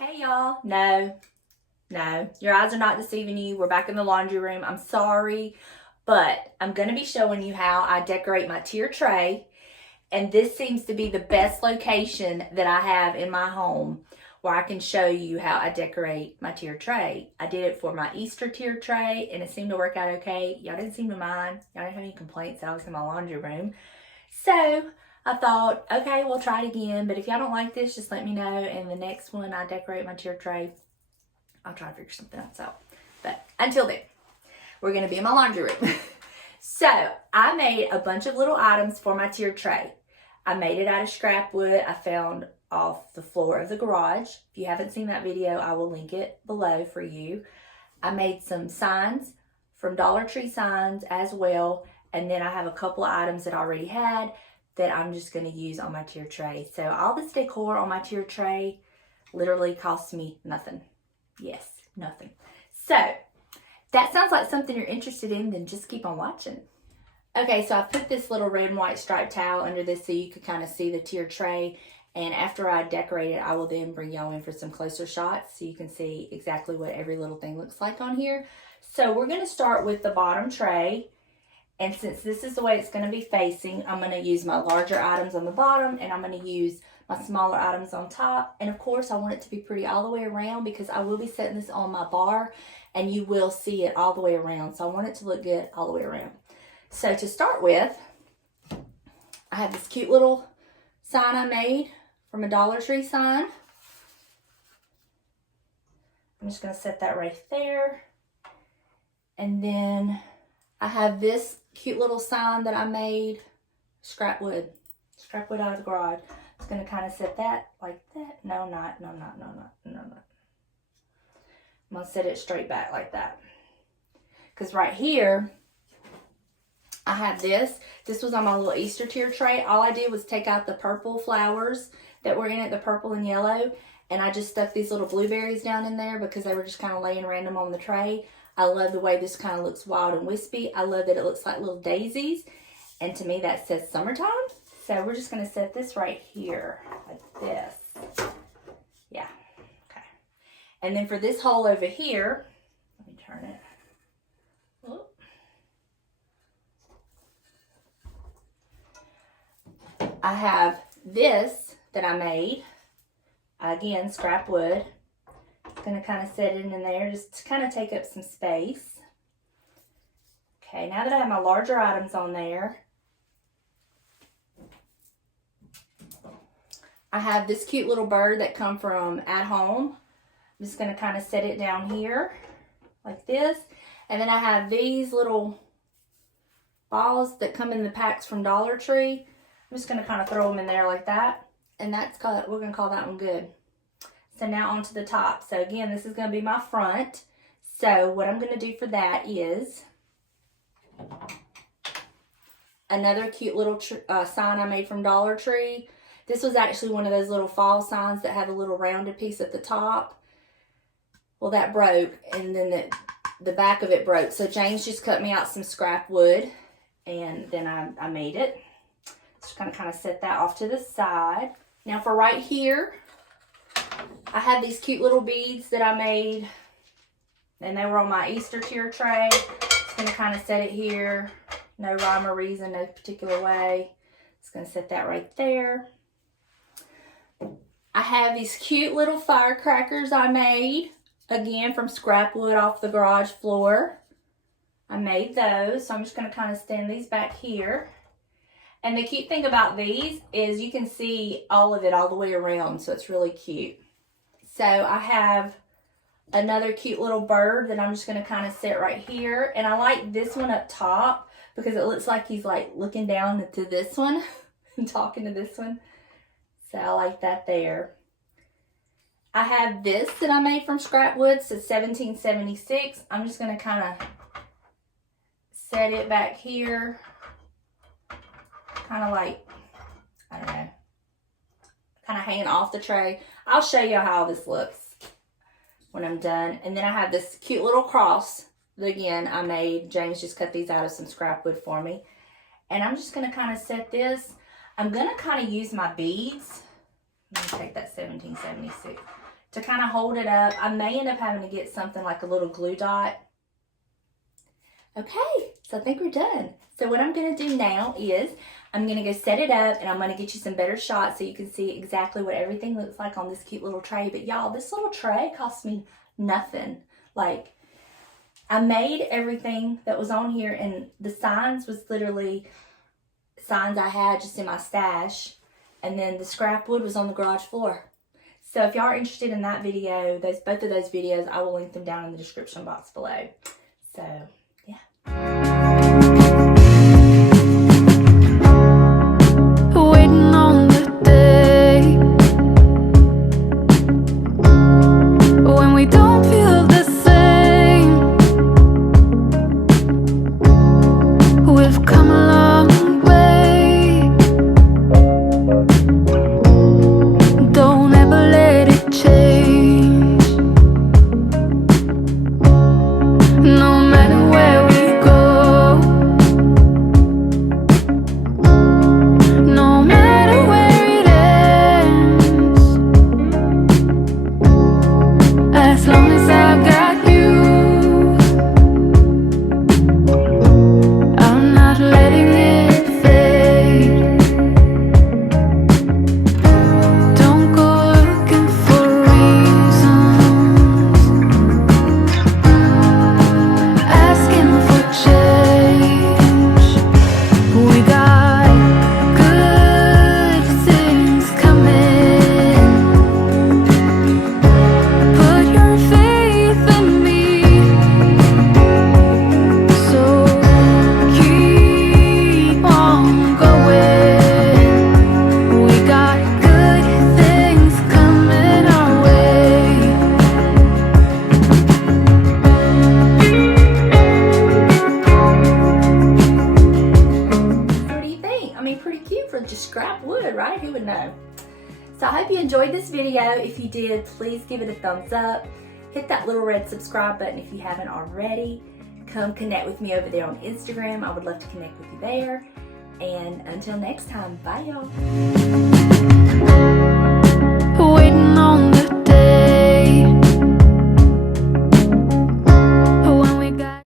Hey y'all. No, your eyes are not deceiving you. We're back in the laundry room. I'm sorry, but I'm going to be showing you how I decorate my tier tray. And this seems to be the best location that I have in my home where I can show you how I decorate my tier tray. I did it for my Easter tier tray and it seemed to work out okay. Y'all didn't seem to mind. Y'all didn't have any complaints that I was in my laundry room. So I thought, okay, we'll try it again. But if y'all don't like this, just let me know. And the next one I decorate my tier tray, I'll try to figure something else out. But until then, we're going to be in my laundry room. So I made a bunch of little items for my tier tray. I made it out of scrap wood I found off the floor of the garage. If you haven't seen that video, I will link it below for you. I made some signs from Dollar Tree signs as well. And then I have a couple of items that I already had that I'm just going to use on my tier tray. So all this decor on my tier tray literally cost me nothing. Yes, nothing. So that sounds like something you're interested in, then just keep on watching. Okay, so I put this little red and white striped towel under this so you could kind of see the tier tray. And after I decorate it, I will then bring y'all in for some closer shots so you can see exactly what every little thing looks like on here. So we're going to start with the bottom tray. And since this is the way it's going to be facing, I'm going to use my larger items on the bottom and I'm going to use my smaller items on top. And of course, I want it to be pretty all the way around because I will be setting this on my bar and you will see it all the way around. So I want it to look good all the way around. So to start with, I have this cute little sign I made from a Dollar Tree sign. I'm just going to set that right there. And then I have this cute little sign that I made, scrap wood out of the garage. I'm just going to kind of set that like that. No, not. I'm going to set it straight back like that. Because right here, I have this. This was on my little Easter tier tray. All I did was take out the purple flowers that were in it, the purple and yellow, and I just stuck these little blueberries down in there because they were just kind of laying random on the tray. I love the way this kind of looks wild and wispy. I love that it looks like little daisies, and to me that says summertime. So we're just going to set this right here like this. Yeah, okay. And then for this hole over here, let me turn it. I have this that I made, again, scrap wood. I'm going to kind of set it in there just to kind of take up some space. Okay, now that I have my larger items on there, I have this cute little bird that come from At Home. I'm just going to kind of set it down here like this. And then I have these little balls that come in the packs from Dollar Tree. I'm just going to kind of throw them in there like that. And we're going to call that one good. So now onto the top. So again, this is going to be my front. So what I'm going to do for that is another cute little sign I made from Dollar Tree. This was actually one of those little fall signs that had a little rounded piece at the top. Well, that broke, and then the back of it broke. So James just cut me out some scrap wood, and then I made it. Just kind of set that off to the side. Now for right here, I have these cute little beads that I made, and they were on my Easter tier tray. Just going to kind of set it here. No rhyme or reason, no particular way. Just going to set that right there. I have these cute little firecrackers I made, again from scrap wood off the garage floor. I made those, so I'm just going to kind of stand these back here. And the cute thing about these is you can see all of it all the way around, so it's really cute. So I have another cute little bird that I'm just going to kind of set right here. And I like this one up top because it looks like he's like looking down to this one and talking to this one. So I like that there. I have this that I made from scrap wood, so 1776. I'm just going to kind of set it back here. Kind of like, I don't know, kind of hanging off the tray. I'll show you how this looks when I'm done. And then I have this cute little cross that, again, I made. James just cut these out of some scrap wood for me. And I'm just going to kind of set this. I'm going to kind of use my beads. Let me take that 1776. to kind of hold it up. I may end up having to get something like a little glue dot. Okay, so I think we're done. So what I'm gonna do now is I'm gonna go set it up, and I'm gonna get you some better shots so you can see exactly what everything looks like on this cute little tray. But y'all, this little tray cost me nothing. Like, I made everything that was on here, and the signs was literally signs I had just in my stash, and then the scrap wood was on the garage floor. So if y'all are interested in that video, both of those videos, I will link them down in the description box below. So yeah. Waiting on the day when we don't feel the same. We've come a long way. Don't ever let it change. No matter where we go, no matter where it ends, as long as I got you, I'm not letting it fade. Don't go looking for reasons, asking for change. We got good things coming. Put your faith in me, so keep on going. We got good things coming our way. What do you think? I mean, pretty cute for just scrap wood, right? Who would know? So I hope you enjoyed this video. If you did, please give it a thumbs up. Hit that little red subscribe button if you haven't already. Come connect with me over there on Instagram. I would love to connect with you there. And until next time, bye y'all.